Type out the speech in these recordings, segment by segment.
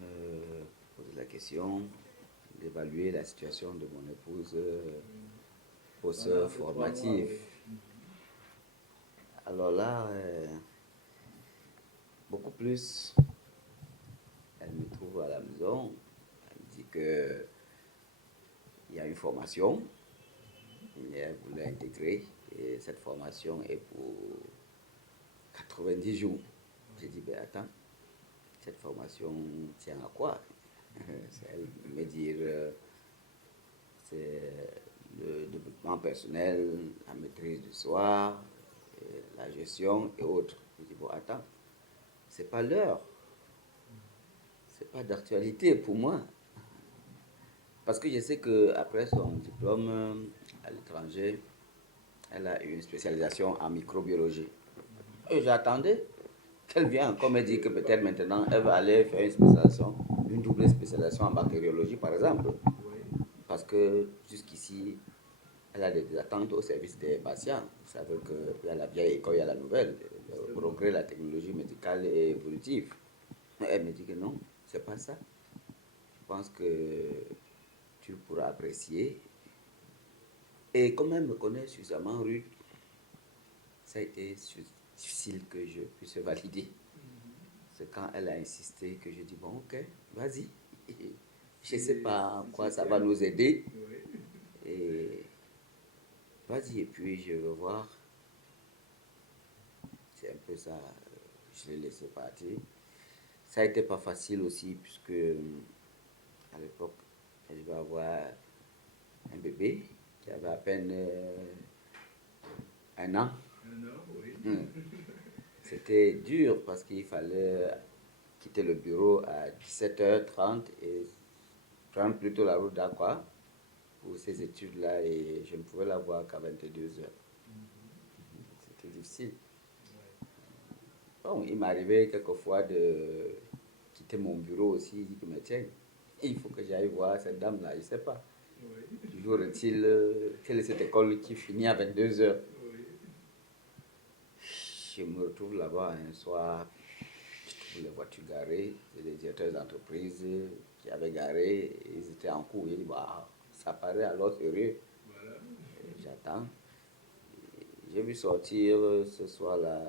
me poser la question d'évaluer la situation de mon épouse post-formative. Alors là, beaucoup plus, elle me trouve à la maison, elle me dit que il y a une formation, et elle voulait intégrer, et cette formation est pour 90 jours. J'ai dit, ben attends, cette formation tient à quoi? Elle me dire, c'est le développement personnel, la maîtrise du soi, la gestion et autres. J'ai dit, bon attends, c'est pas l'heure, c'est pas d'actualité pour moi. Parce que je sais qu'après son diplôme à l'étranger, elle a eu une spécialisation en microbiologie. Et j'attendais qu'elle vienne encore me dire que peut-être maintenant elle va aller faire une spécialisation, une double spécialisation en bactériologie par exemple. Parce que jusqu'ici, elle a des attentes au service des patients. Vous savez qu'il y a la vieille école, il y a la nouvelle. Le progrès, la technologie médicale est évolutive. Elle me dit que non, c'est pas ça. Je pense que tu pourras apprécier. Et comme elle me connaît suffisamment rude, ça a été difficile que je puisse valider. C'est quand elle a insisté que je dis, bon, ok, vas-y. Je ne sais pas en quoi ça va nous aider. Et vas-y, et puis je vais voir. C'est un peu ça, je l'ai laissé partir. Ça n'a été pas facile aussi, puisque à l'époque, je vais avoir un bébé qui avait à peine 1 an. Oui. C'était dur parce qu'il fallait quitter le bureau à 17h30 et prendre plutôt la route d'Aqua pour ces études-là, et je ne pouvais la voir qu'à 22h. C'était difficile. Bon, il m'arrivait quelquefois de quitter mon bureau aussi, dit que mais tiens, il faut que j'aille voir cette dame-là, je ne sais pas. Toujours est-il, quelle est cette école qui finit à 22h? Je me retrouve là-bas un soir, je trouve les voitures garées, c'est des directeurs d'entreprise qui avaient garé, ils étaient en cours. J'ai dit, bah, ça paraît alors sérieux. Voilà. J'attends. J'ai vu sortir ce soir-là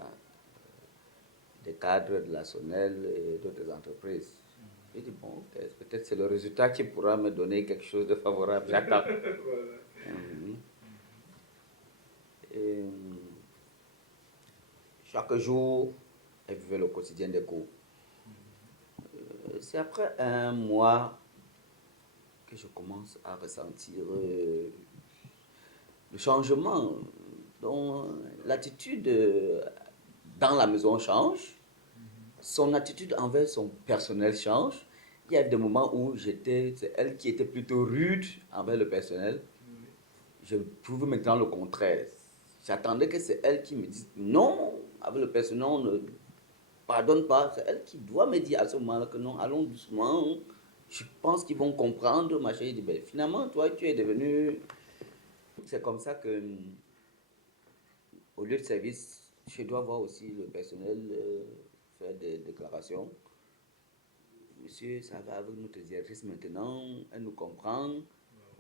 des cadres de la Sonel et d'autres entreprises. J'ai dit, bon, peut-être c'est le résultat qui pourra me donner quelque chose de favorable. J'attends. Voilà. Et, chaque jour, elle vivait le quotidien des cours. C'est après 1 mois que je commence à ressentir le changement. Donc, l'attitude dans la maison change, son attitude envers son personnel change. Il y a des moments où c'est elle qui était plutôt rude envers le personnel. Je prouve maintenant le contraire. J'attendais que c'est elle qui me dise non, avec le personnel, on ne pardonne pas. C'est elle qui doit me dire à ce moment-là que non, allons doucement. Je pense qu'ils vont comprendre. Ma chérie dit, ben, finalement, toi, tu es devenu. C'est comme ça que, au lieu de service, je dois voir aussi le personnel faire des déclarations. Monsieur, ça va avec notre directrice maintenant, elle nous comprend,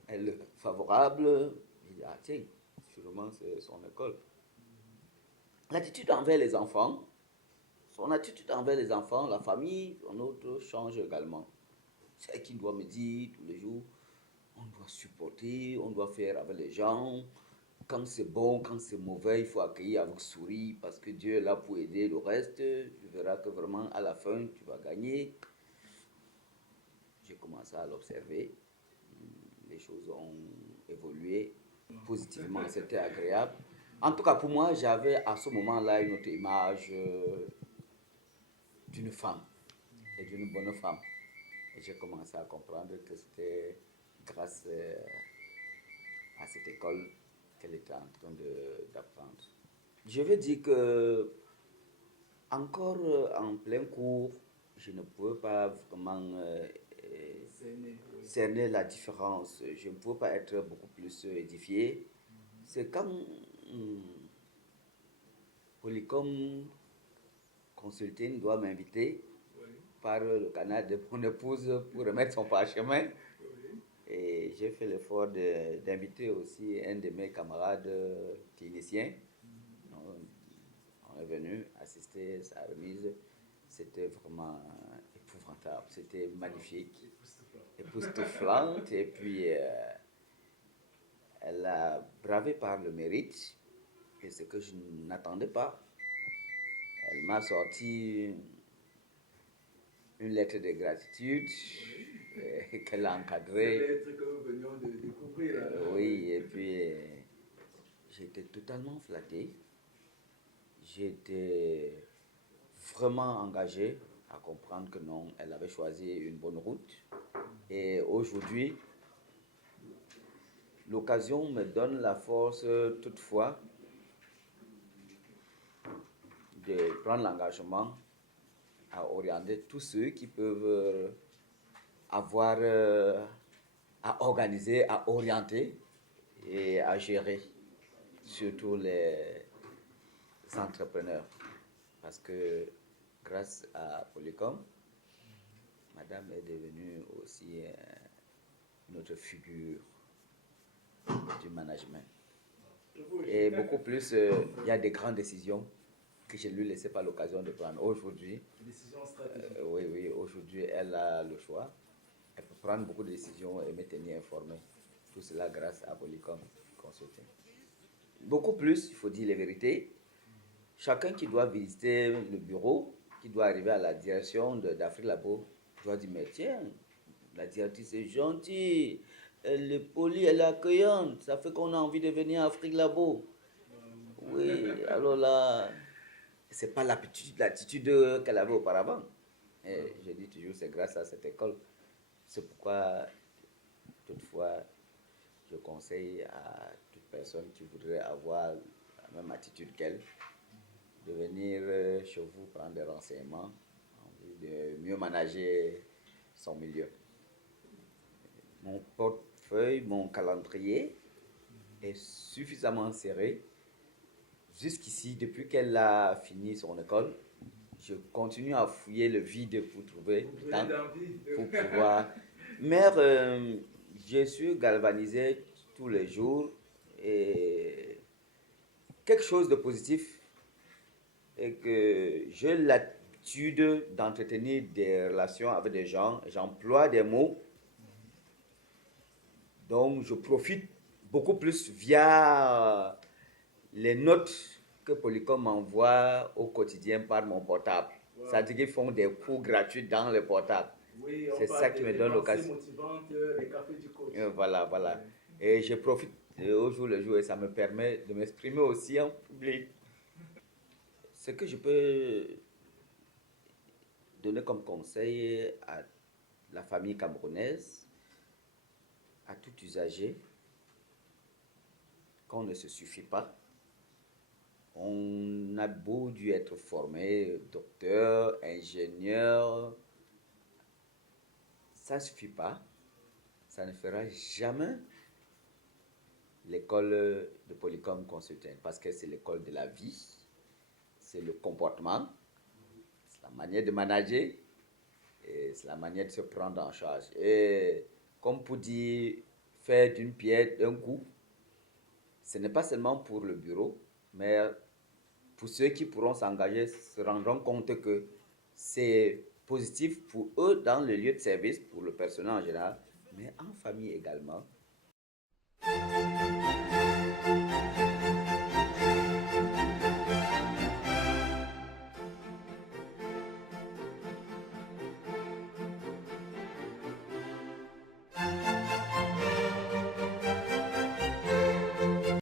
elle est favorable. Il dit, ah tiens, sûrement c'est son école. L'attitude envers les enfants, son attitude envers les enfants, la famille, son autre change également. C'est elle qui doit me dire tous les jours, on doit supporter, on doit faire avec les gens. Quand c'est bon, quand c'est mauvais, il faut accueillir avec sourire parce que Dieu est là pour aider le reste. Tu verras que vraiment à la fin, tu vas gagner. J'ai commencé à l'observer. Les choses ont évolué positivement, c'était agréable. En tout cas, pour moi, j'avais à ce moment-là une autre image d'une femme et d'une bonne femme. Et j'ai commencé à comprendre que c'était grâce à cette école qu'elle était en train d'apprendre. Je veux dire que, encore en plein cours, je ne pouvais pas vraiment cerner la différence. Je ne pouvais pas être beaucoup plus édifié. C'est quand Polycom Consulting doit m'inviter par le canal de mon épouse pour remettre son parchemin. Et j'ai fait l'effort d'inviter aussi un de mes camarades cliniciens. On est venu assister à sa remise. C'était vraiment épouvantable. C'était magnifique, époustouflante. Et puis, elle a bravé par le mérite. Et ce que je n'attendais pas. Elle m'a sorti une lettre de gratitude qu'elle a encadrée. C'est la lettre que nous venions de découvrir. Oui, et puis j'étais totalement flatté. J'étais vraiment engagé à comprendre que non, elle avait choisi une bonne route. Et aujourd'hui, l'occasion me donne la force toutefois de prendre l'engagement à orienter tous ceux qui peuvent avoir à organiser, à orienter et à gérer, surtout les entrepreneurs. Parce que grâce à Polycom, Madame est devenue aussi notre figure du management. Et beaucoup plus, il y a des grandes décisions que je ne lui laissais pas l'occasion de prendre. Aujourd'hui, oui, aujourd'hui, elle a le choix. Elle peut prendre beaucoup de décisions et me tenir informé. Tout cela grâce à Polycom Consulting. Beaucoup plus, il faut dire la vérité. Chacun qui doit visiter le bureau, qui doit arriver à la direction d'Afrique Labo, doit dire, mais tiens, la directrice est gentille, elle est polie, elle est accueillante, ça fait qu'on a envie de venir à Afrique Labo. Oui, alors là, c'est pas l'attitude qu'elle avait auparavant. Et je dis toujours, c'est grâce à cette école. C'est pourquoi, toutefois, je conseille à toute personne qui voudrait avoir la même attitude qu'elle, de venir chez vous prendre des renseignements, de mieux manager son milieu. Mon portefeuille, mon calendrier est suffisamment serré. Jusqu'ici, depuis qu'elle a fini son école, je continue à fouiller le vide pour trouver du temps pour pouvoir. Mais je suis galvanisé tous les jours et quelque chose de positif est que j'ai l'habitude d'entretenir des relations avec des gens, j'emploie des mots, donc je profite beaucoup plus via les notes que Polycom m'envoie au quotidien par mon portable. Wow. C'est-à-dire qu'ils font des cours gratuits dans le portable. Oui, c'est ça qui me donne l'occasion. Les cafés du coach. Voilà. Et je profite au jour le jour et ça me permet de m'exprimer aussi en public. Ce que je peux donner comme conseil à la famille camerounaise, à tout usager, qu'on ne se suffit pas. On a beau dû être formé, docteur, ingénieur, ça ne suffit pas. Ça ne fera jamais l'école de Polycom Consulting parce que c'est l'école de la vie, c'est le comportement, c'est la manière de manager et c'est la manière de se prendre en charge. Et comme pour dire, faire d'une pierre d'un coup, ce n'est pas seulement pour le bureau, mais pour ceux qui pourront s'engager, se rendront compte que c'est positif pour eux dans le lieu de service, pour le personnel en général, mais en famille également.